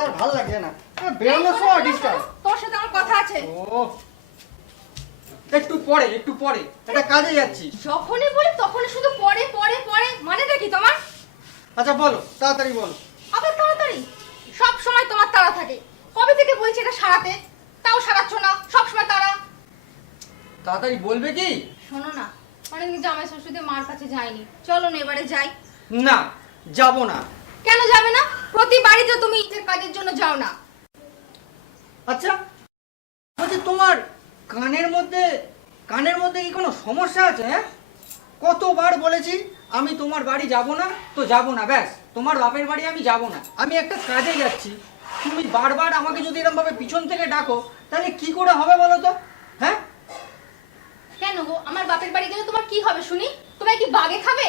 কথা আর ভালো লাগছে না। বেরোনোর সময় ডিস্টার্ব। তোর সাথে আমার কথা আছে। ও একটু পরে এটা কাজে যাচ্ছি। যখনই বলি তখনই শুধু পরে পরে পরে, মানেটা কি তোমার? আচ্ছা বলো, তাড়াতাড়ি বলো। আবার তাড়াতাড়ি? সব সময় তোমার তাড়া থাকে। কবে থেকে বলছি এটা সারাতে, তাও সারাচ্ছ না, সব সময় তাড়া। তাড়াতাড়ি বলবে কি? শোনো না, অনেকদিন জামাই শ্বশুরদের মার কাছে যাইনি, চলো না এবারে যাই। না, যাব না। কেন যাবে না? প্রতি বাড়িতে তুমি ঈদের কাজের জন্য যাও না। আচ্ছা বলছি, তোমার কানের মধ্যে কি কোনো সমস্যা আছে? হ্যাঁ, কতবার বলেছি আমি তোমার বাড়ি যাব না, তো যাব না, ব্যাস। তোমার বাপের বাড়ি আমি যাব না, আমি একটা কাজে যাচ্ছি। তুমি বারবার আমাকে যদি এরকম ভাবে পিছন থেকে ডাকো, তাহলে কি করে হবে বলো তো? হ্যাঁ, কেন গো, আমার বাপের বাড়ি গেলে তোমার কি হবে শুনি? তোমায় কি বাগে খাবে?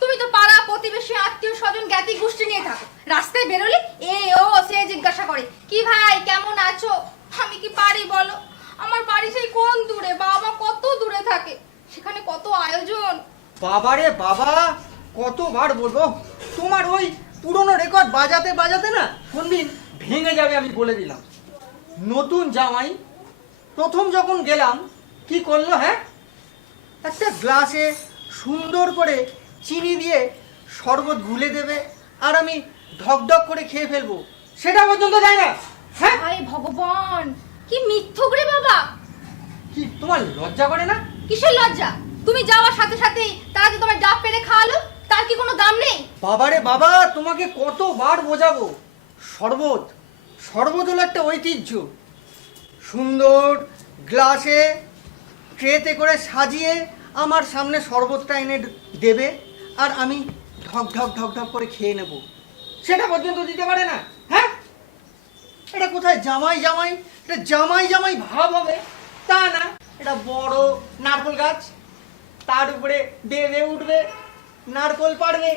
তুমি তো পাড়া প্রতিবেশী আত্মীয় স্বজন জ্ঞাতি গোষ্ঠী নিয়ে থাকো। রাস্তায় বেরোলে এ ও সে জিজ্ঞাসা করে, কি ভাই কেমন আছো? আমি কি পারি বলো? আমার বাড়ি সেই কোন দূরে, বাবা কত দূরে থাকে, সেখানে কত আয়োজন। বাবারে বাবা, কতবার বলবো? তোমার ওই পুরনো রেকর্ড বাজাতে বাজাতে না কোনদিন ভেঙে যাবে, আমি বলে দিলাম। নতুন জামাই প্রথম যখন গেলাম কি করলো? হ্যাঁ, একটা গ্লাসে সুন্দর করে চিনি দিয়ে শরবত গুলে দেবে, আর আমি ঢকঢক করে খেয়ে ফেলবো, সেটা পর্যন্ত দেয় না। হ্যাঁ, আরে ভগবান, কি মিথ্যুক রে বাবা! কি তোমার লজ্জা করে না? কিসের লজ্জা? তুমি যাওয়ার সাথে সাথেই তারা যে তোমার ডাব পেরে খাওয়ালো, তার কি কোনো দাম নেই? বাবারে বাবা, তোমাকে কতবার বোঝাবো? শরবত হলো একটা ঐতিহ্য। সুন্দর গ্লাসে ট্রেতে করে সাজিয়ে আমার সামনে শরবতটা এনে দেবে, আর আমি ঢক ঢক ঢক ঢক করে খেয়ে নেব, সেটা পর্যন্ত দিতে পারে না। হ্যাঁ, এটা কোথায় জামাই জামাই, এটা জামাই জামাই ভাব হবে তা না। এটা বড় নারকেল গাছ, তার উপরে বেয়ে উঠবে, নারকেল পাড়বে,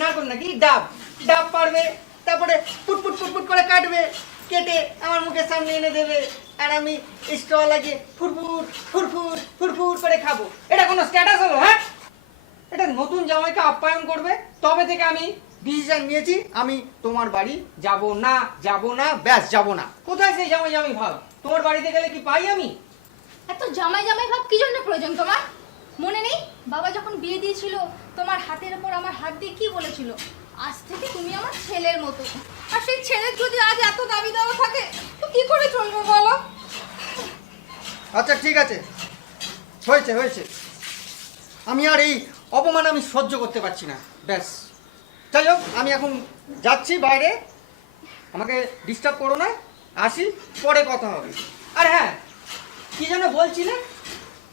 নারকেল নাকি ডাব পাড়বে, তারপরে ফুটফুট ফুটফুট করে কাটবে, কেটে আমার মুখের সামনে এনে দেবে, আর আমি স্টল লাগিয়ে ফুটফুট ফুটফুট ফুটফুট করে খাবো। এটা কোনো স্ট্যাটাস হলো? হ্যাঁ, এটা নতুন জামাইকে আপ্যায়ন করবে। তবে থেকে আমি ডিসিশন নিয়েছি, আমি তোমার বাড়ি যাব না, ব্যাস যাব না। কোথায় সেই জামাই জামাই ভাব? তোমার বাড়িতে গেলে কি পাই আমি? এত জামাই জামাই ভাব কি জন্য প্রয়োজন তোমার? মনে নেই বাবা যখন বিয়ে দিয়েছিল, তোমার হাতের উপর আমার হাত দিয়ে কি বলেছিল? আজ থেকে তুমি আমার ছেলের মতো। আর সেই ছেলের যদি আজ এত দাবি দাওয়া থাকে, তো কি করে চলবে বলো? আচ্ছা ঠিক আছে, হয়েছে। আমি আর এই অপমান আমি সহ্য করতে পারছি না, ব্যাস। যাই হোক, আমি এখন যাচ্ছি বাইরে, আমাকে ডিস্টার্ব করো না, আসি, পরে কথা হবে। আর হ্যাঁ, কি যেন বলছিলে?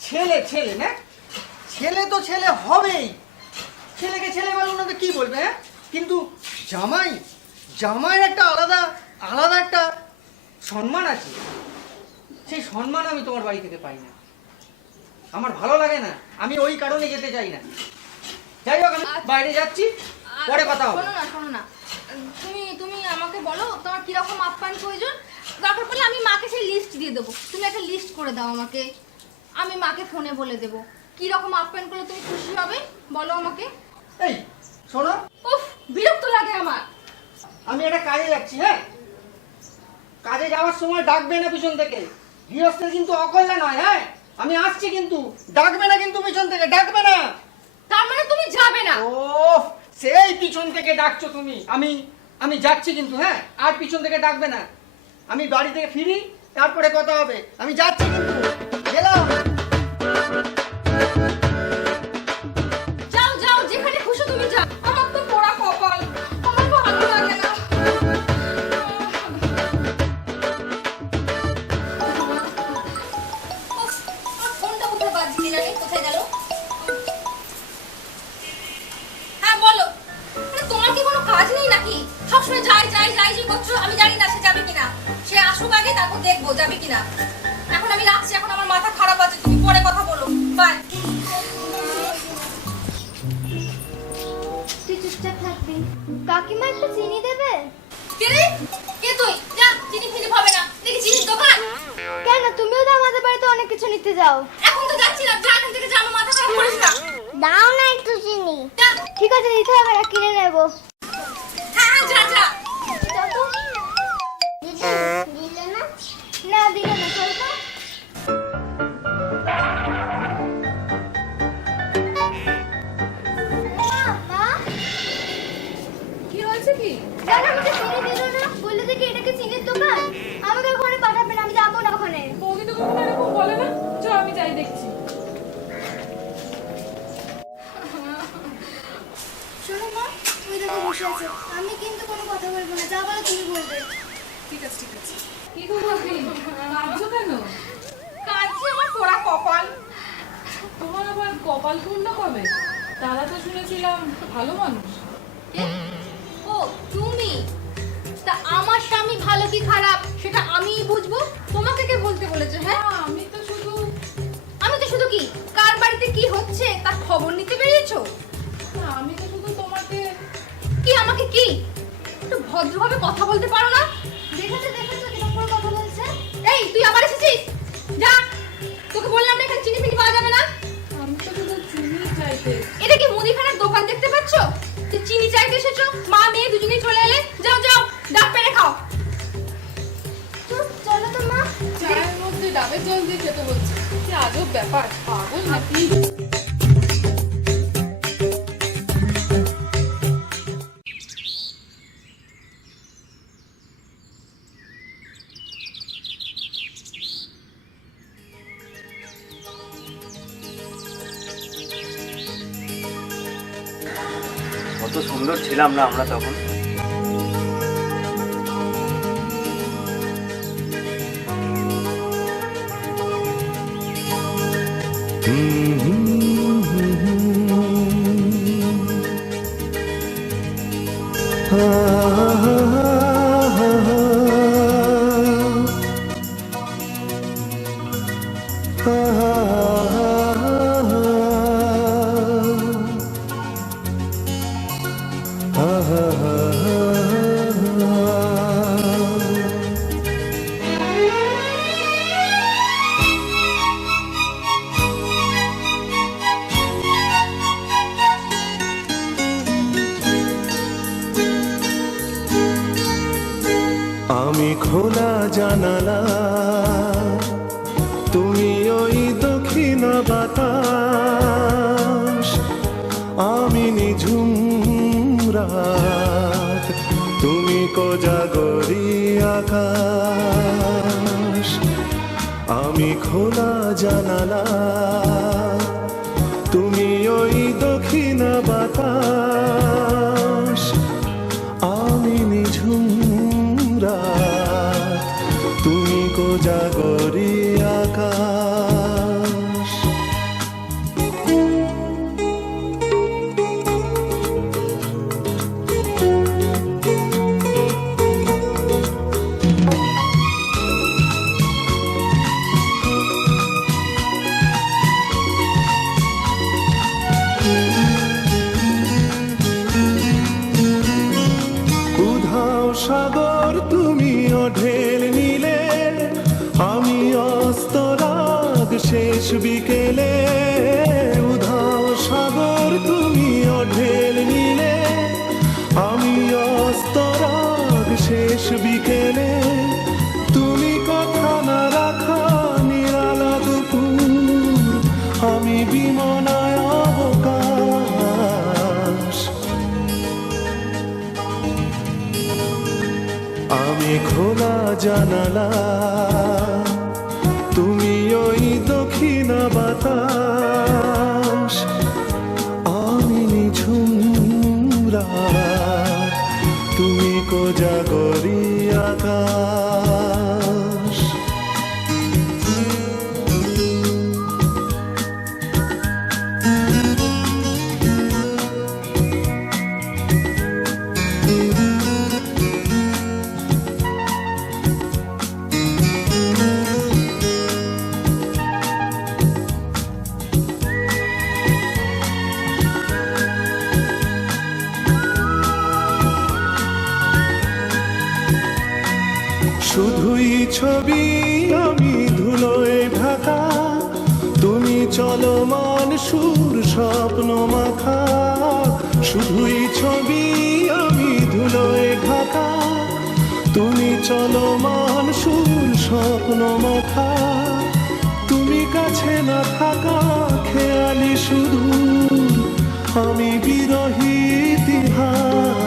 ছেলে না, ছেলে তো ছেলে হবেই, ছেলেকে ছেলে বলবো না তো কি বলবে? হ্যাঁ, কিন্তু জামাইয়ের একটা আলাদা একটা সম্মান আছে, সেই সম্মান আমি তোমার বাড়ি থেকে পাই না, আমার ভালো লাগে না, আমি ওই কারণে যেতে চাই না। যাই হোক, আমি বাইরে যাচ্ছি, পরে কথা হবে। শোনো না, তুমি আমাকে বলো তোমার কিরকম আপ্যায়ন প্রয়োজন। দরকার পড়লে আমি মাকে সেই লিস্ট দিয়ে দেবো, তুমি একটা লিস্ট করে দাও আমাকে, আমি মাকে ফোনে বলে দেবো কি রকম আপ্যায়ন করলে তুমি খুশি হবে, বলো আমাকে। এই শোনো, উফ, বিরক্ত লাগে আমার। আমি একটা কাজে যাচ্ছি। হ্যাঁ, কাজে যাওয়ার সময় ডাকবে না পিছন থেকে, গৃহস্থের কিন্তু অকল্যাণ হয়। হ্যাঁ, আমি আসছি, কিন্তু ডাকবে না, কিন্তু পিছন থেকে ডাকবে না। তার মানে তুমি যাবে না? ও, সেই পিছন থেকে ডাকছো তুমি, আমি যাচ্ছি কিন্তু। হ্যাঁ, আর পিছন থেকে ডাকবে না, আমি বাড়ি থেকে ফিরি, তারপরে কথা হবে। আমি যাচ্ছি কিন্তু, গেলাম। যাও যেখানে খুশি তুমি যাও, আমার তো পোড়া কপাল, আমার ভালো লাগে না। উফ, আমার ফোনটা কোথায় বাজছে জানি, কোথায় গেল? হ্যাঁ বলো, তোমার কি কোনো কাজ নেই নাকি? সবসময় যাই যে করছো, আমি জানি না সে যাবে কিনা। সে আসুক আগে, তারপর দেখবো যাবে কিনা। এখন আমি রাখছি, এখন আমার মাথা খারাপ আছে, তুমি পরে কথা বলো, বাই। তুই চুপচাপ থাকবি। কাকিমা একটু চিনি দেবে? কে রে? কে তুই? যা, চিনি ফিনি হবে না, দেখি চিনির দোকান। কেন, তুমিও তো আমাদের বাড়িতে অনেক কিছু নিতে যাও। এখন তো যাচ্ছি না, যা এখান থেকে, যা, আমার মাথা খারাপ করিস না। দাও না একটু চিনি। যা। ঠিক আছে, দিতে হবে না, কিনে নেবো। হ্যাঁ যা। যাও তো। দিল না? না দিল না, চল তো। মা, কি হয়েছে কি? জানো আমাকে চিনি দিল না? বললো যে কি এটা কি চিনির দোকান? আমাকে ওখানে পাঠাবেন, আমি যাবো না ওখানে। বৌদি তো কখনো এরকম বলে না। চ আমি যাই দেখছি। শোনো মা, ওই দেখো বসে আছে। আমি কিন্তু কোনো কথা বলবো না, যা বলো তুমি বলবে। ঠিক আছে ঠিক আছে। কি গো ভাবি, কাঁদছো কেন? কাঁদছে আমার পোড়া কপাল। তোমার আবার কপাল পূর্ণ কবে? তারা তো শুনেছিলাম ভালো মানুষ। ও তুমি? তা আমার স্বামী ভালো কি খারাপ সেটা আমিই বুঝবো, তোমাকে কে বলতে বলেছে? হ্যাঁ, আমি তো শুধু কি কার বাড়িতে কি হচ্ছে তার খবর নিতে বেরিয়েছো? তোমাকে কি আমাকে কি একটু ভদ্রভাবে কথা বলতে পারো না? দেখেছো দেখেছো কিরকম করে কথা বলছে? এই তুই আবার এসেছিস? যা, তোকে বললাম না এখানে চিনি ফিনি পাওয়া যাবে না। আমি তো শুধু চিনি চাইতে। এটা কি মুদিখানার দোকান দেখতে পাচ্ছ? তুই চিনি চাইতে এসেছো? মা মেয়ে দুজনেই চলে এলে। যাও যাও, ডাব পেড়ে খাও। চলো তো মা। চায়ের মধ্যে ডাবের জল দিয়ে খেতে হচ্ছে। কি আজব ব্যাপার, পাগল নাকি? কত সুন্দর ছিলাম না আমরা তখন। আমি খোলা জানালা, তুমি ওই দক্ষিণ বাতাস, আমি নিঝুম রাত, তুমি কোজাগরি আকাশ। আমি খোলা জানালা, তুমি ওই দক্ষিণ বাতাস, আমি নিঝুম রাত, তুমি কোজাগরি আকাশ। উধাও সাগর তুমি ঢেল নিলে, আমি অস্তরাগ শেষ বিকেলে। উধাও সাগর তুমি ঢেল নিলে, আমি অস্তরাগ শেষ বিকেলে। তুমি কথা না রাখা নিরালা দুপুর, আমি বিমনায় অবকাশ। আমি খোলা জানালা, তুমি ওই দক্ষিণ বাতাস, আমি নিঝুম রাত, তুমি কোজাগরি আকাশ। শুধুই ছবি আমি ধুলোয় ঢাকা, তুমি চলমান সুর স্বপ্ন মাখা। শুধুই ছবি আমি ধুলোয় ঢাকা, তুমি চলমান সুর স্বপ্ন মাখা, তুমি কাছে না থাকা খেয়ালি শুধু আমি বিরহী ইতিহাস।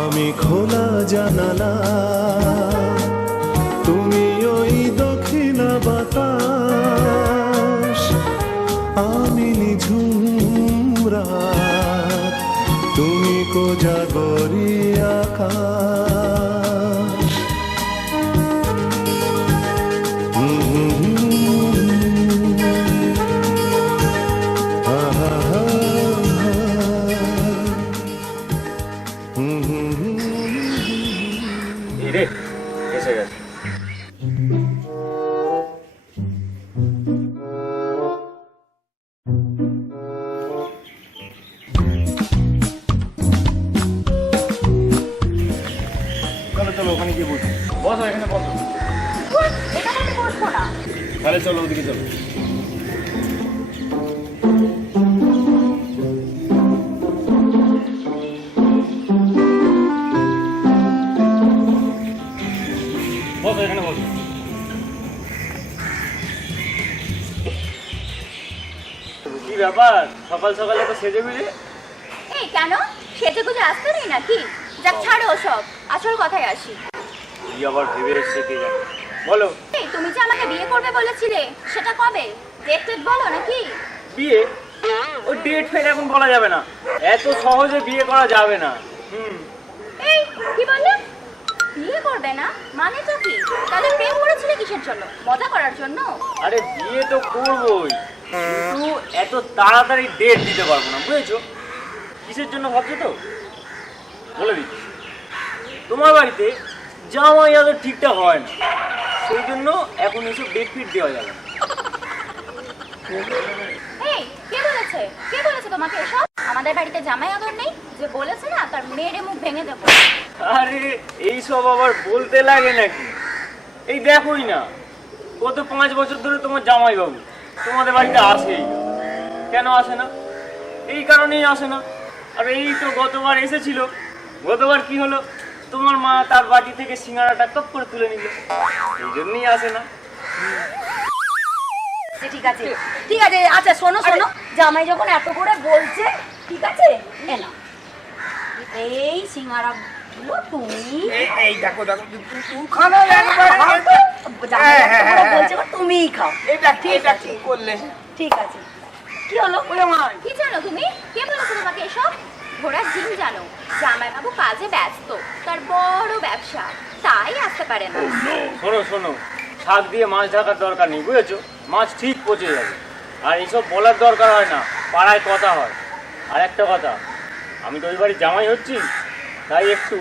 আমি খোলা জানালা, তুমি ওই দক্ষিণা বাতাস, আমি নিঝুম রাত, তুমি কোজাগরি আকাশ। রে এসে গেছে। চলো চলো ওখানে গিয়ে বসো। বসো এখানে বসো। এখানে আমি বসবো না। তাহলে চলো ওদিকে চলো। বসো এখানে বসো। কি ব্যাপার সকাল সকালে তো সেজে গুজে? এই কেন সেজে গুজে আসতে নেই নাকি? যাক ছাড়ো সব, আসল কথায় আসি। কি আবার ভেবে এসছে কে জানে। বলো। এই তুমি যে আমাকে বিয়ে করবে বলেছিলে, সেটা কবে? ডেট টেট বলো নাকি? বিয়ে? ওই ডেট ফেট এখন বলা যাবে না, এত সহজে বিয়ে করা যাবে না। এই কি বললে? বিয়ে করবে না মানে তো কি? তাহলে প্রেম করেছিলে কিসের জন্য? মজা করার জন্য? আরে বিয়ে তো করবোই, কিন্তু এত তাড়াতাড়ি ডেট দিতে পারবো না, বুঝেছো? কিসের জন্য ভাবছো তো? বলে দিচ্ছি, তোমার বাড়িতে জামাই আদর ঠিকঠাক হয় না, সেই জন্য এখন এসব ডেট ফিট দেওয়া যাবে না। এই কে বলেছে? কে বলেছে তোমাকে এসব? আমাদের বাড়িতে জামাই আদর নেই, যে বলেছে না তার মেয়ের মুখ ভেঙে দেবো। আরে এইসব আবার বলতে লাগে নাকি? এই দেখোই না, গত 5 বছর ধরে তোমার জামাইবাবু তোমাদের বাড়িতে আসেই না। কেন আসে না? এই কারণেই আসে না। আর এই তো গতবার এসেছিল, গতবার কি হলো? তোমার মা তার বাটি থেকে সিঙ্গাড়াটা টপ করে তুলে নিল, এই জন্যই আসে না। ঠিক আছে ঠিক আছে, আচ্ছা শোনো শোনো, জামাই যখন এত করে বলছে, ঠিক আছে এ নাও, এই সিঙ্গারা গুলো তুমি এই দেখো দেখো জামাই এত করে বলছে এবার তুমিই খাও। এটা ঠিক করলে। ঠিক আছে, কি হলো? কি জানো তুমি? কে বলেছে তোমাকে এসব? ঘোড়ার ডিম জানো, জামাইবাবু কাজে ব্যস্ত, তার বড় ব্যবসা, তাই আসতে পারে না। শোনো শোনো, শাক দিয়ে মাছ ঢাকার দরকার নেই, বুঝেছো? মাছ ঠিক পচে যাবে। আর এইসব বলার দরকার হয় না, পাড়ায় কথা হয়। আর একটা কথা, আমি তো ওই বাড়ির জামাই হচ্ছি, তাই একটু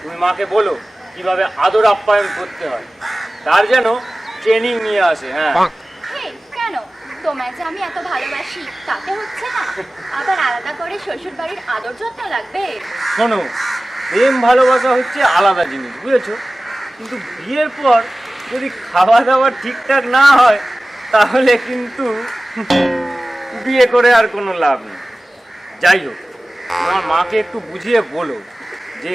তুমি মাকে বলো কিভাবে আদর আপ্যায়ন করতে হয়, তার যেন ট্রেনিং নিয়ে আসে। হ্যাঁ এই কেন? তোমায় যে আমি এত ভালোবাসি তাতে হচ্ছে না? আবার আলাদা করে শ্বশুর বাড়ির আদর যত্ন লাগবে? শোনো, প্রেম ভালোবাসা হচ্ছে আলাদা জিনিস, বুঝেছো? কিন্তু বিয়ের পর যদি খাওয়া দাওয়া ঠিকঠাক না হয়, তাহলে কিন্তু বিয়ে করে আর কোনো লাভ নেই। যাই হোক, তোমার মাকে একটু বুঝিয়ে বলো যে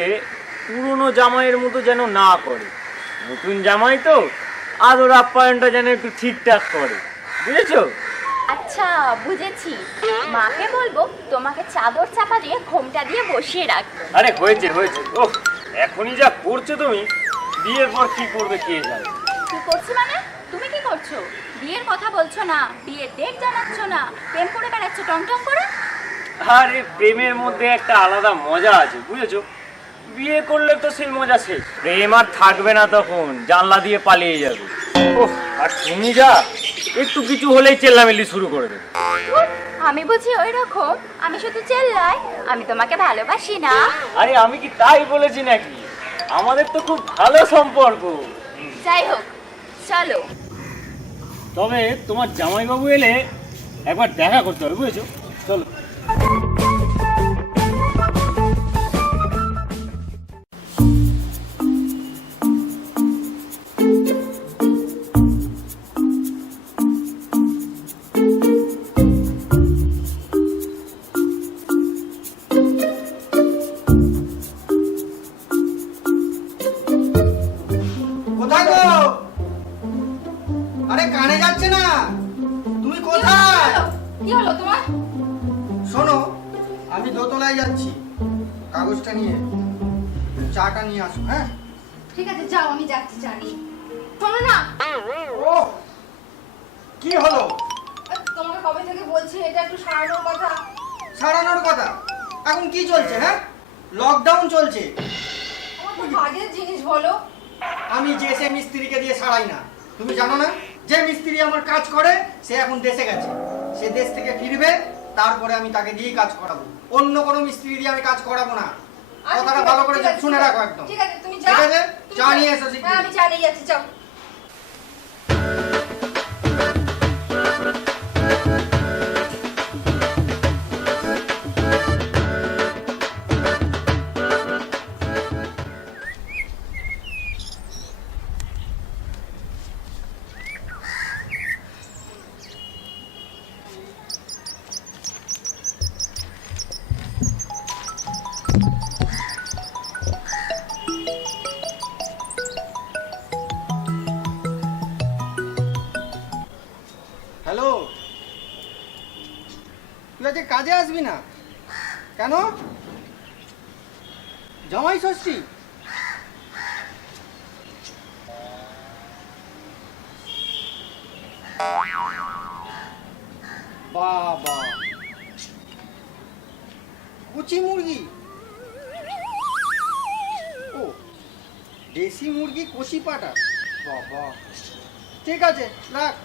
পুরনো জামাইয়ের মতো যেন না করে, নতুন জামাই তো আদর আপ্যায়নটা যেন একটু ঠিকঠাক করে, বুঝেছো? আচ্ছা বুঝেছি, মাকে বলবো তোমাকে চাদর চাপা দিয়ে ঘোমটা দিয়ে বসিয়ে রাখবে। আরে হয়েছে হয়েছে, ওহ এখনই যা করছো তুমি, বিয়ের পর কি করবে কে জানে। কি করছি মানে? তুমি কি করছো? বিয়ের কথা বলছো না, বিয়ের ডেট জানাচ্ছ না, প্রেম করে বেড়াচ্ছ টং করে। আরে প্রেমের মধ্যে একটা আলাদা মজা আছে, বুঝেছো? বিয়ে করলে তো সেই মজা শেষ, প্রেম আর থাকবে না, তখন জানলা দিয়ে পালিয়ে যাবে। ওহ, আর তুমি যা একটু কিছু হলেই চেল্লামেল্লি শুরু করে দেবে। আমি বুঝি ওই রকম? আমি শুধু চেল্লাই, আমি তোমাকে ভালোবাসি না। আরে আমি কি তাই বলেছি নাকি? আমাদের তো খুব ভালো সম্পর্ক। যাই হোক চলো। তবে তোমার জামাইবাবু এলে একবার দেখা করতে হবে, বুঝেছো? চলো। কোথায় গো? আরে কানে যাচ্ছে না, তুমি কোথায়? কি হলো তোমার? শোনো, আমি দোতলায় যাচ্ছি, কাগজটা নিয়ে চাটা নিয়ে আসো। হ্যাঁ ঠিক আছে যাও, আমি যাচ্ছি জানি। শোনো না, ও কি হলো? তোমাকে কবে থেকে বলছি এটা একটু সারানোর কথা। সারানোর কথা? এখন কি চলছে? হ্যাঁ লকডাউন চলছে। আমার তো কাজের জিনিস বলো। আমি যে সে মিস্ত্রিকে দিয়ে সারাই না, তুমি জানো না? যে মিস্ত্রি আমার কাজ করে সে এখন দেশে গেছে, সে দেশ থেকে ফিরবে, তারপরে আমি তাকে দিয়েই কাজ করাবো। অন্য কোনো মিস্ত্রি দিয়ে আমি কাজ করাবো না। আচ্ছা, কথাটা ঠিক ভালো আছে, করে ঠিক আছে, শুনে রাখো একদম। ঠিক আছে তুমি যাও। ঠিক আছে, তুমি চা যাও। নিয়ে এসো শিগগিরই। হ্যাঁ আমি চা নিয়ে যাচ্ছি, যাও। হ্যালো, তুই আজকে কাজে আসবি না কেন? জামাই ষষ্ঠী? বাবা, কুচি মুরগি? ও, দেশি মুরগি কচি পাটা? বাবা, ঠিক আছে রাখ।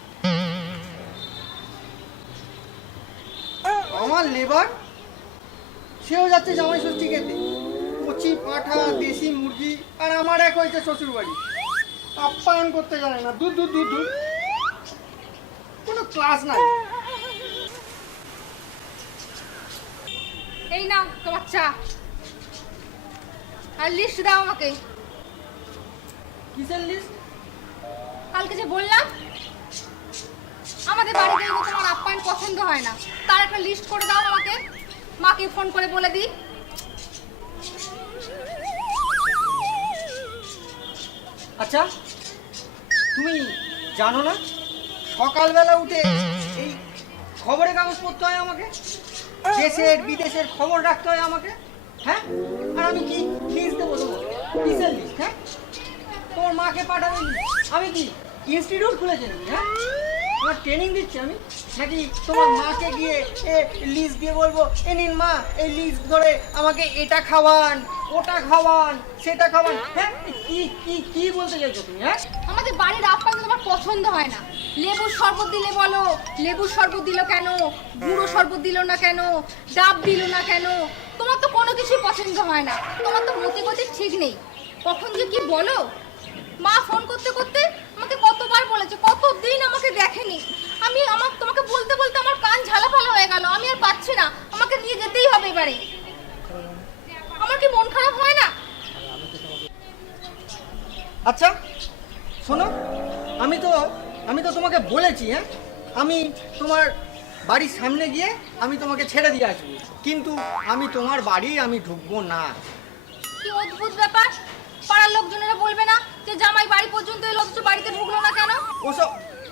আমার লেবার সেও যাচ্ছে জামাই ষষ্ঠী খেতে, কচি পাঠা দেশি মুরগি, আর আমার এক হয়েছে শ্বশুর বাড়ি, আপ্যায়ন করতে জানে না। দূর দূর দূর দূর, কোনো ক্লাস নাই। এই নাও তোমার চা, আর লিস্ট দাও আমাকে। কিসের লিস্ট? কালকে যে বললাম আমাদের বাড়িতে যদি তোমার আপ্যায়ন পছন্দ হয় না, তার একটা লিস্ট করে দাও আমাকে, মাকে ফোন করে বলে দিই। আচ্ছা, তুমি জানো না সকালবেলা উঠে এই খবরের কাগজ পড়তে হয় আমাকে, দেশের বিদেশের খবর রাখতে হয় আমাকে? হ্যাঁ, আর আমি কি লিস্ট দেবো তোমাকে? কিসের লিস্ট? হ্যাঁ, তোমার মাকে পাঠাবে লিস্ট? আমি কি ইনস্টিটিউট খুলেছি নাকি? হ্যাঁ, আমার ট্রেনিং দিচ্ছি আমি, নাকি তোমার মাকে গিয়ে লিস্ট দিয়ে বলবো এ নিন মা, এই লিস্ট ধরে আমাকে এটা খাওয়ান, ওটা খাওয়ান, সেটা খাওয়ান? হ্যাঁ, কি কি কি বলতে চাইছো তুমি? হ্যাঁ, আমাদের বাড়ির আপ্যায়ন তোমার পছন্দ হয় না, লেবুর শরবত দিলে বলো লেবুর শরবত দিল কেন, গুঁড়ো শরবত দিল না কেন, ডাব দিল না কেন? তোমার তো কোনো কিছুই পছন্দ হয় না, তোমার তো মতি গতি ঠিক নেই। কখন যে কি বলো, মা ফোন করতে করতে আমাকে কতবার বলেছে, কতদিন আমাকে দেখেনি। আমি তোমাকে বলতে বলতে আমার কান ঝালাপালা হয়ে গেল, আমি আর পাচ্ছি না, আমাকে নিয়ে যেতেই হবে এবারে। আমার কি মন খারাপ হয় না? আচ্ছা শোনো, আমি তো তোমাকে বলেছি, হ্যাঁ আমি তোমার বাড়ির সামনে গিয়ে আমি তোমাকে ছেড়ে দিয়ে আসবো, কিন্তু আমি তোমার বাড়ি আমি ঢুকবো না। কি অদ্ভুত ব্যাপার, পাড়ার লোকজনেরা বলবে না যে জামাই বাড়ি পর্যন্ত এলো অথচ বাড়িতে ঢুকলো না কেন?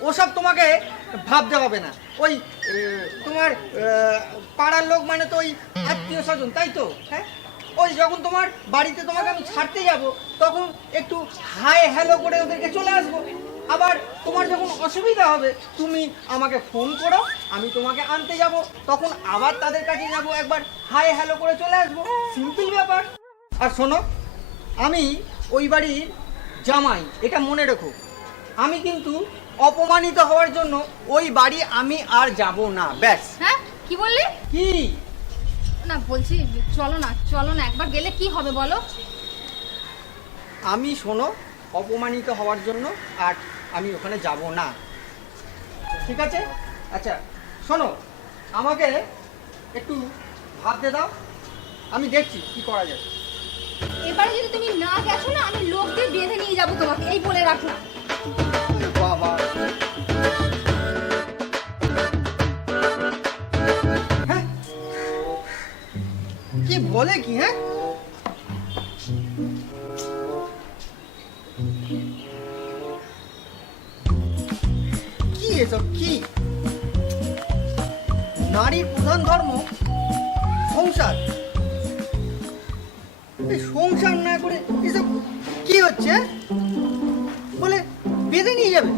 ওসব তোমাকে ভাবতে হবে না। ওই তোমার পাড়ার লোক মানে তো ওই আত্মীয় স্বজন, তাই তো? হ্যাঁ, ওই যখন তোমার বাড়িতে তোমাকে আমি ছাড়তে যাব তখন একটু হাই হ্যালো করে ওদেরকে চলে আসবো। আবার তোমার যখন অসুবিধা হবে তুমি আমাকে ফোন করো, আমি তোমাকে আনতে যাব, তখন আবার তাদের কাছে যাব, একবার হাই হ্যালো করে চলে আসবো, সিম্পল ব্যাপার। আর শোনো, আমি ওই বাড়ির জামাই, এটা মনে রেখো। আমি কিন্তু অপমানিত হওয়ার জন্য ওই বাড়ি আমি আর যাব না, ব্যাস। হ্যাঁ, কি বললি? কি না বলছি চলো না, একবার গেলে কি হবে বলো? আমি শোনো, অপমানিত হওয়ার জন্য আর আমি ওখানে যাব না, ঠিক আছে? আচ্ছা শোনো, আমাকে একটু ভাবতে দাও, আমি দেখছি কি করা যায়। এবারে যদি তুমি না গেছো না, আমি লোক দিয়ে বেঁধে নিয়ে যাবো তোমাকে, এই বলে রাখো। বাবা, হ্যাঁ কি বলে কি? হ্যাঁ এসব কি? নারীর প্রধান ধর্ম সংসার, এই সংসার না করে এসব কি হচ্ছে? বলে বেঁধে নিয়ে যাবে।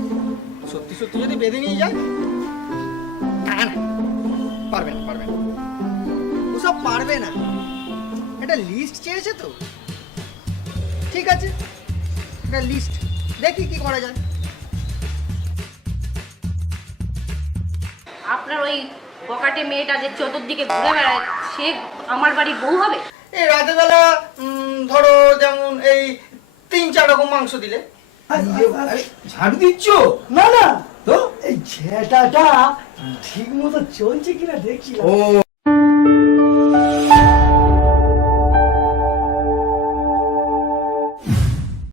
সত্যি সত্যি যদি বেঁধে নিয়ে যায়, না না, পারবে না, পারবে না, ওসব পারবে না। একটা লিস্ট চেয়েছে তো, ঠিক আছে, একটা লিস্ট দেখি কি করা যায়। আপনার ওই বকাটে মেয়েটা যে চতুর্দিকে ঘুরে বেড়ায় সে আমার বাড়ির বউ হবে? এই রাতের বেলা ধরো যেমন এই 3-4 রকম মাংস দিলে। ঝাড়ু দিচ্ছ? না না, তো এই ছেটাটা ঠিক মতো চলছে কিনা দেখছিলাম। ও